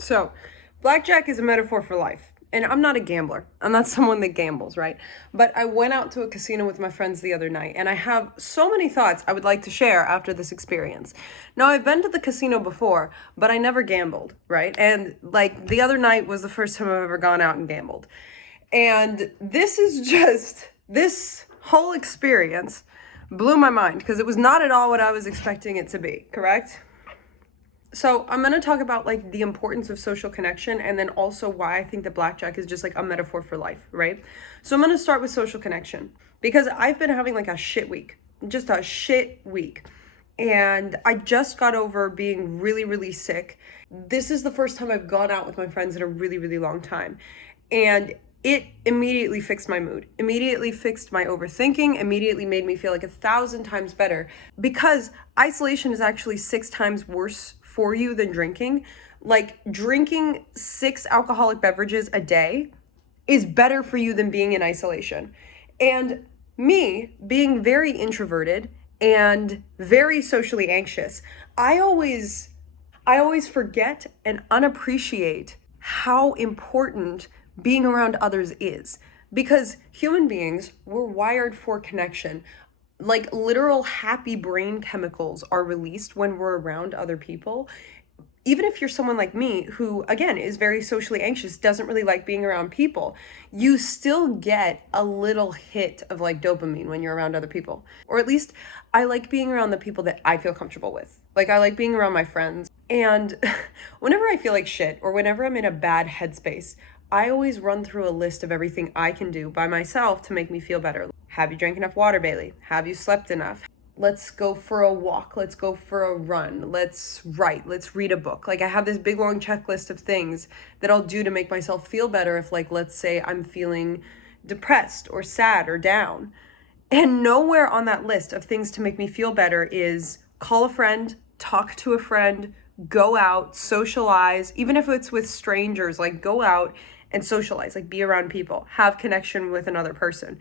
So, blackjack is a metaphor for life. And I'm not a gambler. I'm not someone that gambles, right? But I went out to a casino with my friends the other night, and I have so many thoughts I would like to share after this experience. Now, I've been to the casino before, but I never gambled, right? And like the other night was the first time I've ever gone out and gambled. And this whole experience blew my mind because it was not at all what I was expecting it to be, correct? So I'm going to talk about like the importance of social connection and then also why I think that blackjack is just like a metaphor for life, right? So I'm going to start with social connection because I've been having like a shit week, just a shit week. And I just got over being really, really sick. This is the first time I've gone out with my friends in a really, really long time. And it immediately fixed my mood, immediately fixed my overthinking, immediately made me feel like 1,000 times better because isolation is actually 6 times worse for you than drinking. Like drinking 6 alcoholic beverages a day is better for you than being in isolation. And me being very introverted and very socially anxious, I always forget and unappreciate how important being around others is because human beings were wired for connection. Like literal happy brain chemicals are released when we're around other people. Even if you're someone like me who again is very socially anxious, doesn't really like being around people, you still get a little hit of like dopamine when you're around other people. Or at least I like being around the people that I feel comfortable with. Like I like being around my friends. And whenever I feel like shit or whenever I'm in a bad headspace, I always run through a list of everything I can do by myself to make me feel better. Have you drank enough water, Bailey? Have you slept enough? Let's go for a walk. Let's go for a run. Let's write. Let's read a book. Like I have this big long checklist of things that I'll do to make myself feel better if like, let's say I'm feeling depressed or sad or down. And nowhere on that list of things to make me feel better is call a friend, talk to a friend, go out, socialize, even if it's with strangers, like go out and socialize, like be around people, have connection with another person.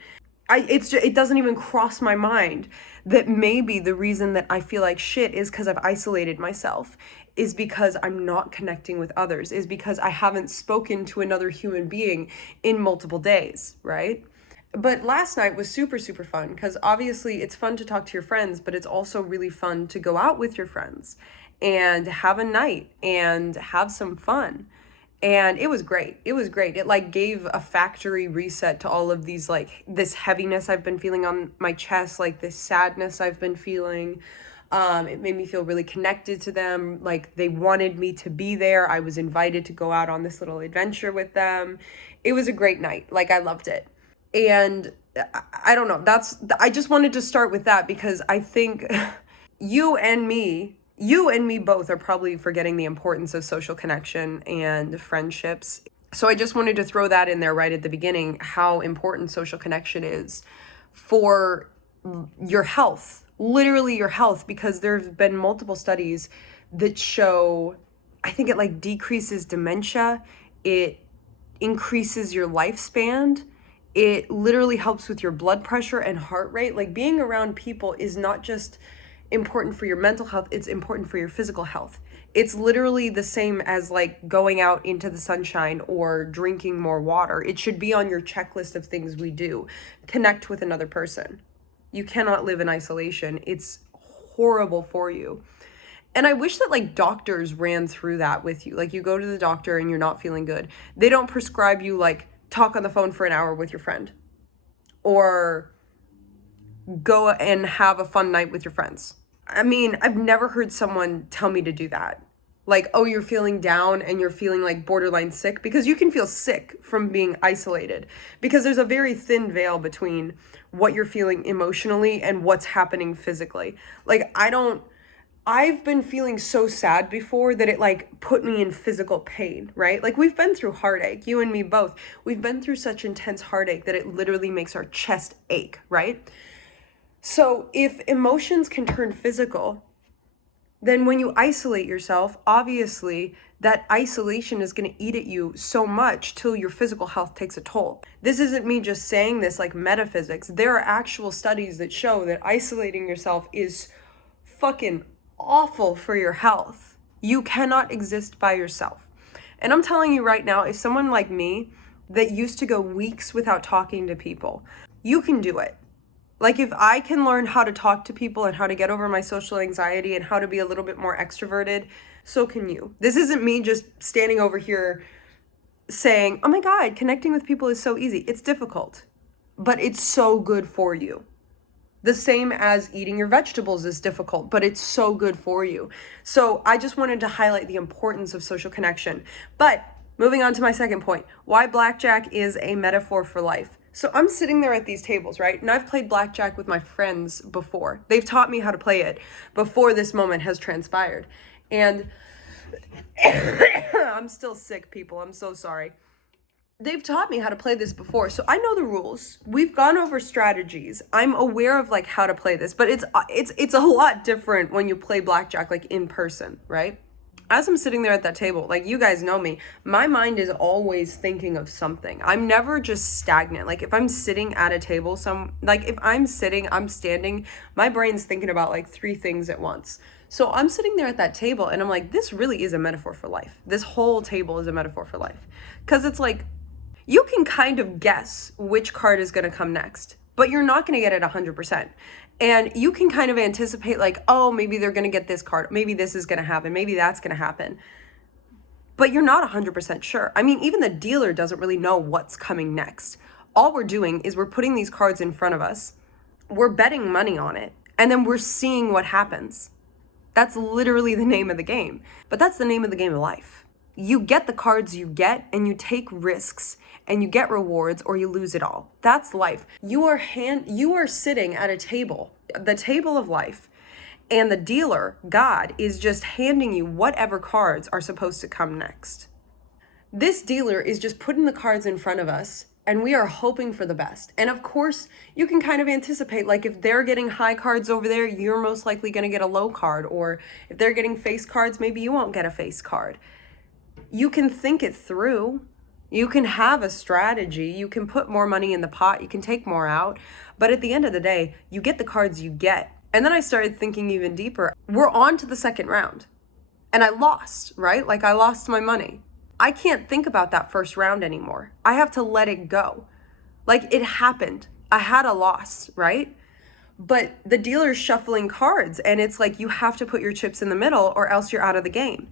It doesn't even cross my mind that maybe the reason that I feel like shit is because I've isolated myself, is because I'm not connecting with others, is because I haven't spoken to another human being in multiple days, right? But last night was super, super fun because obviously it's fun to talk to your friends, but it's also really fun to go out with your friends and have a night and have some fun. And it was great. It was great. It like gave a factory reset to all of these, like this heaviness I've been feeling on my chest, like this sadness I've been feeling. It made me feel really connected to them. Like they wanted me to be there. I was invited to go out on this little adventure with them. It was a great night. Like I loved it. And I don't know. I just wanted to start with that because I think you and me both are probably forgetting the importance of social connection and friendships. So I just wanted to throw that in there right at the beginning, how important social connection is for your health, literally your health, because there have been multiple studies that show, I think it like decreases dementia, it increases your lifespan, it literally helps with your blood pressure and heart rate. Like being around people is not just important for your mental health, it's important for your physical health. It's literally the same as like going out into the sunshine or drinking more water. It should be on your checklist of things we do. Connect with another person. You cannot live in isolation. It's horrible for you. And I wish that like doctors ran through that with you. Like you go to the doctor and you're not feeling good. They don't prescribe you like talk on the phone for an hour with your friend or go and have a fun night with your friends. I mean, I've never heard someone tell me to do that. Like, oh, you're feeling down and you're feeling like borderline sick, because you can feel sick from being isolated because there's a very thin veil between what you're feeling emotionally and what's happening physically. Like, I've been feeling so sad before that it like put me in physical pain, right? Like we've been through heartache, you and me both. We've been through such intense heartache that it literally makes our chest ache, right? So if emotions can turn physical, then when you isolate yourself, obviously that isolation is going to eat at you so much till your physical health takes a toll. This isn't me just saying this like metaphysics. There are actual studies that show that isolating yourself is fucking awful for your health. You cannot exist by yourself. And I'm telling you right now, if someone like me that used to go weeks without talking to people, you can do it. Like, if I can learn how to talk to people and how to get over my social anxiety and how to be a little bit more extroverted, so can you. This isn't me just standing over here saying, oh my God, connecting with people is so easy. It's difficult, but it's so good for you. The same as eating your vegetables is difficult, but it's so good for you. So I just wanted to highlight the importance of social connection. But moving on to my second point, why blackjack is a metaphor for life. So I'm sitting there at these tables, right? And I've played blackjack with my friends before. They've taught me how to play it before this moment has transpired. And I'm still sick, people. I'm so sorry. They've taught me how to play this before, so I know the rules. We've gone over strategies. I'm aware of like how to play this, but it's a lot different when you play blackjack like in person, right? As I'm sitting there at that table, like, you guys know me, my mind is always thinking of something. I'm never just stagnant. Like, if I'm sitting at a table, if I'm sitting, I'm standing, my brain's thinking about like 3 things at once. So I'm sitting there at that table and I'm like, this really is a metaphor for life. This whole table is a metaphor for life. Because it's like, you can kind of guess which card is going to come next, but you're not going to get it 100%. And you can kind of anticipate like, oh, maybe they're going to get this card. Maybe this is going to happen. Maybe that's going to happen. But you're not 100% sure. I mean, even the dealer doesn't really know what's coming next. All we're doing is we're putting these cards in front of us. We're betting money on it. And then we're seeing what happens. That's literally the name of the game. But that's the name of the game of life. You get the cards you get and you take risks and you get rewards, or you lose it all. That's life. You are sitting at a table, the table of life, and the dealer, God, is just handing you whatever cards are supposed to come next. This dealer is just putting the cards in front of us, and we are hoping for the best. And of course, you can kind of anticipate, like, if they're getting high cards over there, you're most likely going to get a low card. Or if they're getting face cards, maybe you won't get a face card. You can think it through. You can have a strategy. You can put more money in the pot. You can take more out. But at the end of the day, you get the cards you get. And then I started thinking even deeper. We're on to the second round. And I lost, right? Like, I lost my money. I can't think about that first round anymore. I have to let it go. Like, it happened. I had a loss, right? But the dealer's shuffling cards, and it's like, you have to put your chips in the middle or else you're out of the game.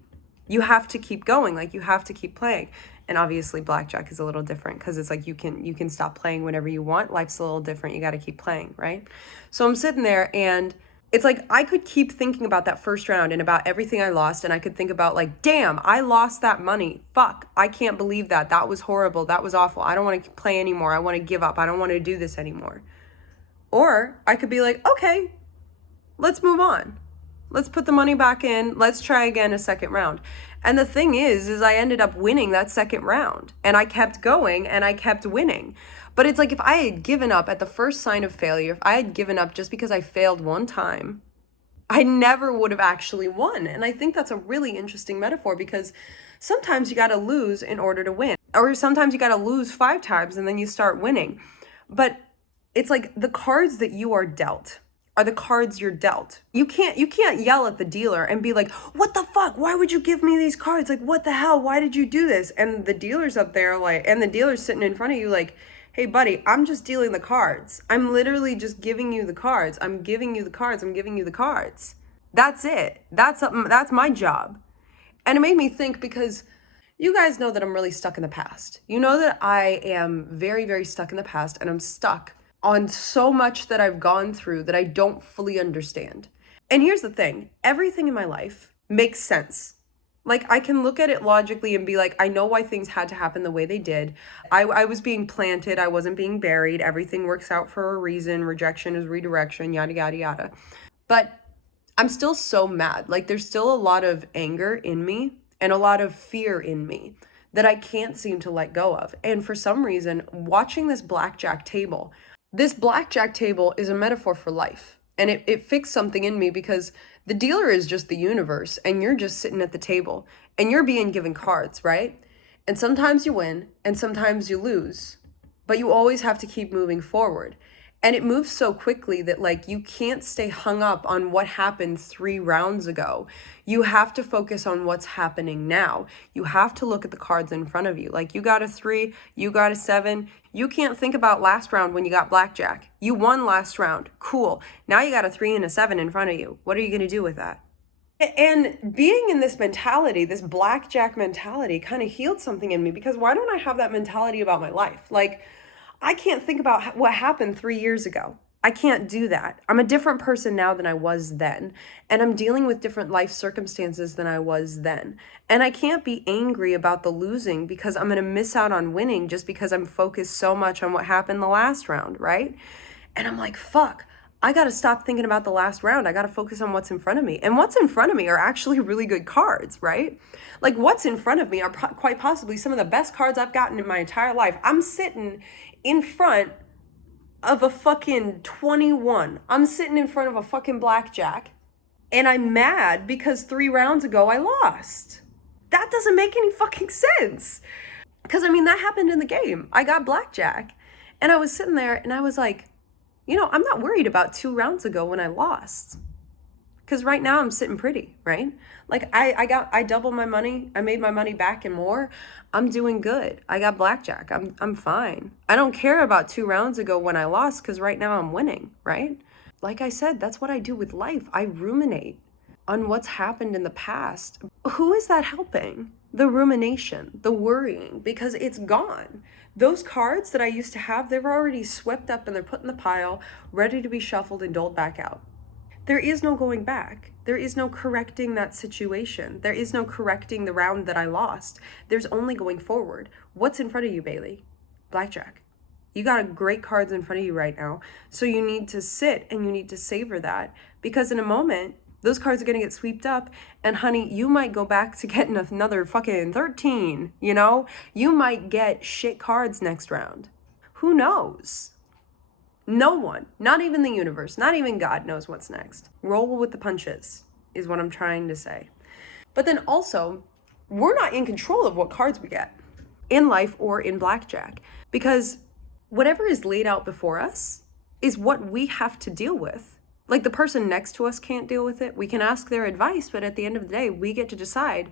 You have to keep going. Like, you have to keep playing. And obviously blackjack is a little different because it's like you can stop playing whenever you want. Life's a little different. You got to keep playing, right? So I'm sitting there and it's like I could keep thinking about that first round and about everything I lost, and I could think about like, damn, I lost that money. Fuck, I can't believe that. That was horrible. That was awful. I don't want to play anymore. I want to give up. I don't want to do this anymore. Or I could be like, okay, let's move on. Let's put the money back in. Let's try again a second round. And the thing is I ended up winning that second round, and I kept going and I kept winning. But it's like, if I had given up at the first sign of failure, if I had given up just because I failed one time, I never would have actually won. And I think that's a really interesting metaphor, because sometimes you got to lose in order to win, or sometimes you got to lose 5 times and then you start winning. But it's like the cards that you are dealt are the cards you're dealt. You can't yell at the dealer and be like, what the fuck? Why would you give me these cards? Like, what the hell? Why did you do this? And the dealer's up there like, and the dealer's sitting in front of you like, hey buddy, I'm just dealing the cards. I'm literally just giving you the cards. I'm giving you the cards. I'm giving you the cards. That's it. That's my job. And it made me think, because you guys know that I'm really stuck in the past. You know that I am very, very stuck in the past, and I'm stuck on so much that I've gone through that I don't fully understand. And here's the thing, everything in my life makes sense. Like, I can look at it logically and be like, I know why things had to happen the way they did. I was being planted, I wasn't being buried. Everything works out for a reason. Rejection is redirection, yada, yada, yada. But I'm still so mad. Like, there's still a lot of anger in me and a lot of fear in me that I can't seem to let go of. And for some reason, watching this blackjack table is a metaphor for life. And it fixed something in me, because the dealer is just the universe, and you're just sitting at the table and you're being given cards, right? And sometimes you win and sometimes you lose, but you always have to keep moving forward. And it moves so quickly that like you can't stay hung up on what happened 3 rounds ago. You have to focus on what's happening now. You have to look at the cards in front of you. Like you got a 3, you got a 7. You can't think about last round when you got blackjack. You won last round. Cool. Now you got a 3 and a 7 in front of you. What are you going to do with that? And being in this mentality, this blackjack mentality, kind of healed something in me, because why don't I have that mentality about my life? Like, I can't think about what happened 3 years ago. I can't do that. I'm a different person now than I was then. And I'm dealing with different life circumstances than I was then. And I can't be angry about the losing because I'm going to miss out on winning just because I'm focused so much on what happened the last round, right? And I'm like, fuck. I got to stop thinking about the last round. I got to focus on what's in front of me. And what's in front of me are actually really good cards, right? Like what's in front of me are quite possibly some of the best cards I've gotten in my entire life. I'm sitting in front of a fucking 21. I'm sitting in front of a fucking blackjack. And I'm mad because 3 rounds ago I lost. That doesn't make any fucking sense. Because I mean, that happened in the game. I got blackjack. And I was sitting there and I was like, I'm not worried about 2 rounds ago when I lost. Because right now I'm sitting pretty, right? Like I doubled my money. I made my money back and more. I'm doing good. I got blackjack. I'm fine. I don't care about 2 rounds ago when I lost because right now I'm winning, right? Like I said, that's what I do with life. I ruminate on what's happened in the past. Who is that helping? The rumination, the worrying, because it's gone. Those cards that I used to have, they were already swept up and they're put in the pile, ready to be shuffled and doled back out. There is no going back. There is no correcting that situation. There is no correcting the round that I lost. There's only going forward. What's in front of you, Bailey? Blackjack. You got great cards in front of you right now. So you need to sit and you need to savor that, because in a moment, those cards are going to get swept up, and honey, you might go back to getting another fucking 13, You might get shit cards next round. Who knows? No one, not even the universe, not even God knows what's next. Roll with the punches is what I'm trying to say. But then also, we're not in control of what cards we get in life or in blackjack, because whatever is laid out before us is what we have to deal with. Like the person next to us can't deal with it. We can ask their advice, but at the end of the day, we get to decide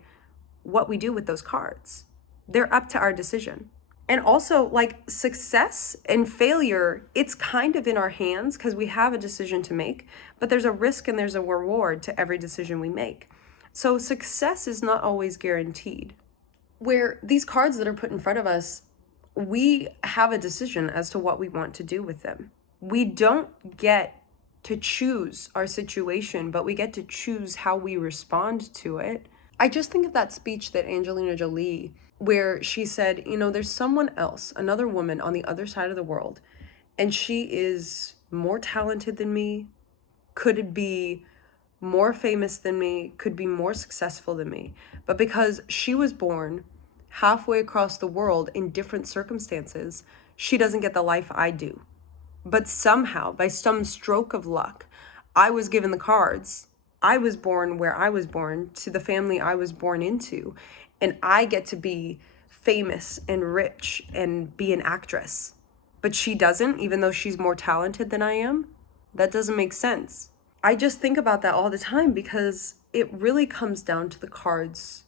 what we do with those cards. They're up to our decision. And also, like, success and failure, it's kind of in our hands because we have a decision to make, but there's a risk and there's a reward to every decision we make. So success is not always guaranteed. Where these cards that are put in front of us, we have a decision as to what we want to do with them. We don't get to choose our situation, but we get to choose how we respond to it. I just think of that speech that Angelina Jolie, where she said, there's someone else, another woman on the other side of the world, and she is more talented than me, could be more famous than me, could be more successful than me. But because she was born halfway across the world in different circumstances, she doesn't get the life I do. But somehow, by some stroke of luck, I was given the cards. I was born where I was born, to the family I was born into, and I get to be famous and rich and be an actress. But she doesn't, even though she's more talented than I am. That doesn't make sense. I just think about that all the time because it really comes down to the cards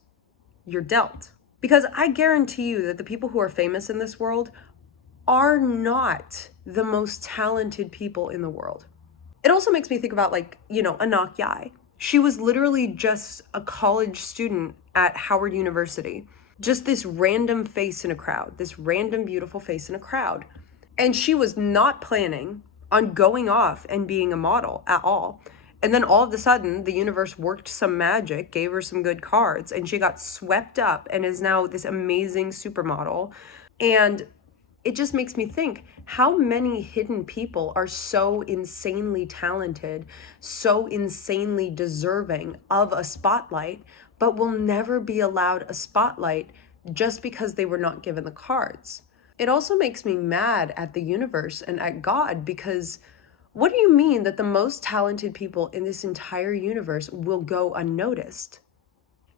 you're dealt. Because I guarantee you that the people who are famous in this world are not the most talented people in the world. It also makes me think about Anak Yai. She was literally just a college student at Howard University. Just this random face in a crowd, this random beautiful face in a crowd. And she was not planning on going off and being a model at all. And then all of a sudden, the universe worked some magic, gave her some good cards, and she got swept up and is now this amazing supermodel. And it just makes me think, how many hidden people are so insanely talented, so insanely deserving of a spotlight, but will never be allowed a spotlight just because they were not given the cards? It also makes me mad at the universe and at God, because what do you mean that the most talented people in this entire universe will go unnoticed?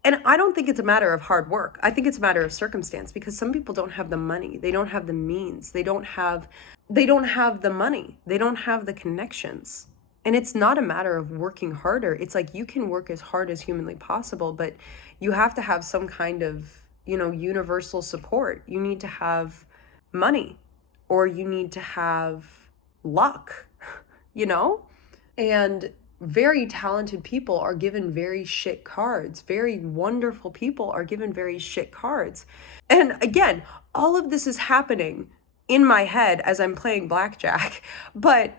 And I don't think it's a matter of hard work. I think it's a matter of circumstance, because some people don't have the money. They don't have the means. They don't have they don't have the money, they don't have the connections. And it's not a matter of working harder. It's like you can work as hard as humanly possible, but you have to have some kind of, universal support. You need to have money, or you need to have luck, you know? And very talented people are given very shit cards. Very wonderful people are given very shit cards. And again, all of this is happening in my head as I'm playing blackjack. But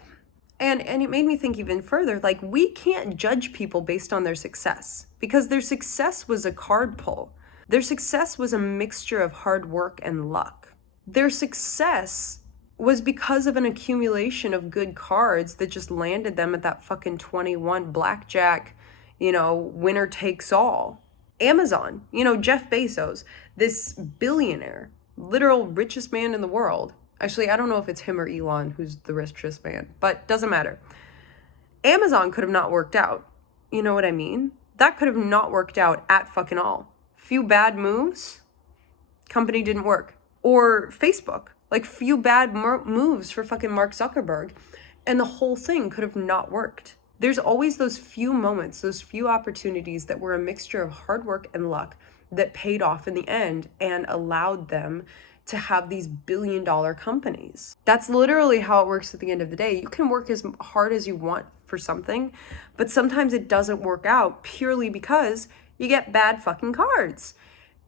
and it made me think even further, like, we can't judge people based on their success, because their success was a card pull. Their success was a mixture of hard work and luck. Their success was because of an accumulation of good cards that just landed them at that fucking 21 blackjack, winner takes all. Amazon, Jeff Bezos, this billionaire, literal richest man in the world. Actually, I don't know if it's him or Elon who's the richest man, but doesn't matter. Amazon could have not worked out. You know what I mean? That could have not worked out at fucking all. Few bad moves, company didn't work. Or Facebook, like few bad moves for fucking Mark Zuckerberg, and the whole thing could have not worked. There's always those few moments, those few opportunities that were a mixture of hard work and luck that paid off in the end and allowed them to have these billion-dollar companies. That's literally how it works at the end of the day. You can work as hard as you want for something, but sometimes it doesn't work out purely because you get bad fucking cards.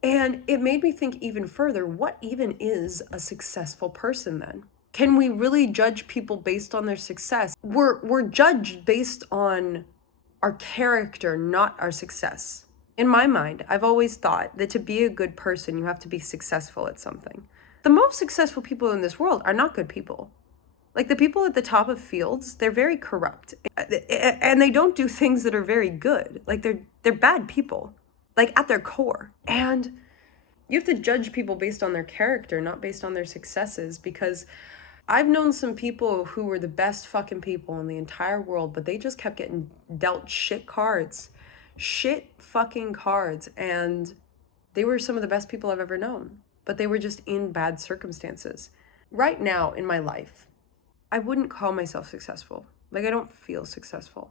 And it made me think even further, what even is a successful person then? Can we really judge people based on their success? We're judged based on our character, not our success. In my mind, I've always thought that to be a good person, you have to be successful at something. The most successful people in this world are not good people. Like, the people at the top of fields, they're very corrupt. And they don't do things that are very good. Like, they're bad people, like, at their core. And you have to judge people based on their character, not based on their successes, because I've known some people who were the best fucking people in the entire world, but they just kept getting dealt shit cards. Shit fucking cards. And they were some of the best people I've ever known, but they were just in bad circumstances. Right now in my life, I wouldn't call myself successful. Like, I don't feel successful.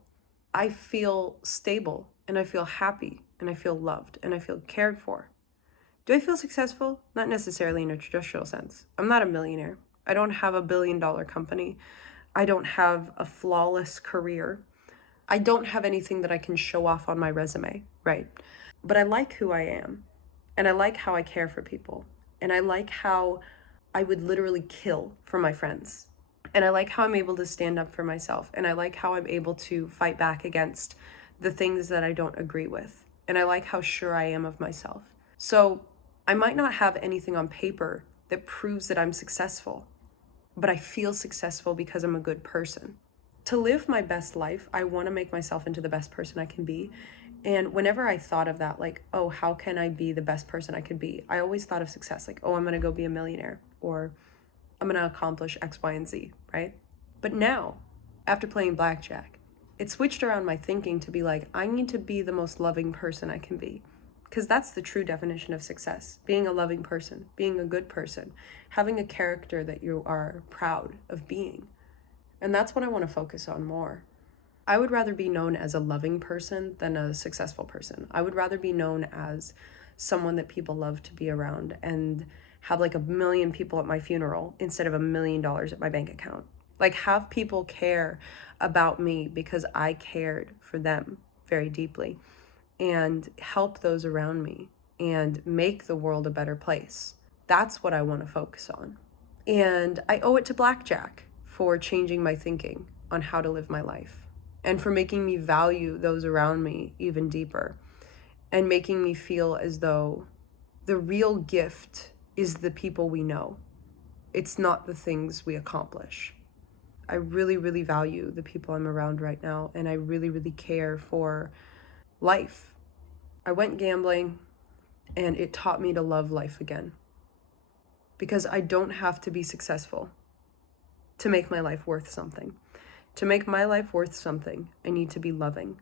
I feel stable, and I feel happy, and I feel loved, and I feel cared for. Do I feel successful? Not necessarily in a traditional sense. I'm not a millionaire. I don't have $1 billion company. I don't have a flawless career. I don't have anything that I can show off on my resume, right? But I like who I am, and I like how I care for people, and I like how I would literally kill for my friends, and I like how I'm able to stand up for myself, and I like how I'm able to fight back against the things that I don't agree with, and I like how sure I am of myself. So I might not have anything on paper that proves that I'm successful, but I feel successful because I'm a good person. To live my best life, I want to make myself into the best person I can be. And whenever I thought of that, like, oh, how can I be the best person I could be? I always thought of success, like, oh, I'm going to go be a millionaire, or I'm going to accomplish X, Y, and Z, right? But now, after playing blackjack, it switched around my thinking to be like, I need to be the most loving person I can be. Because that's the true definition of success. Being a loving person, being a good person, having a character that you are proud of being. And that's what I want to focus on more. I would rather be known as a loving person than a successful person. I would rather be known as someone that people love to be around and have like 1 million people at my funeral instead of $1 million at my bank account. Like, have people care about me because I cared for them very deeply, and help those around me and make the world a better place. That's what I want to focus on. And I owe it to blackjack for changing my thinking on how to live my life, and for making me value those around me even deeper, and making me feel as though the real gift is the people we know. It's not the things we accomplish. I really, really value the people I'm around right now, and I really, really care for life. I went gambling, and it taught me to love life again, because I don't have to be successful to make my life worth something. To make my life worth something, I need to be loving.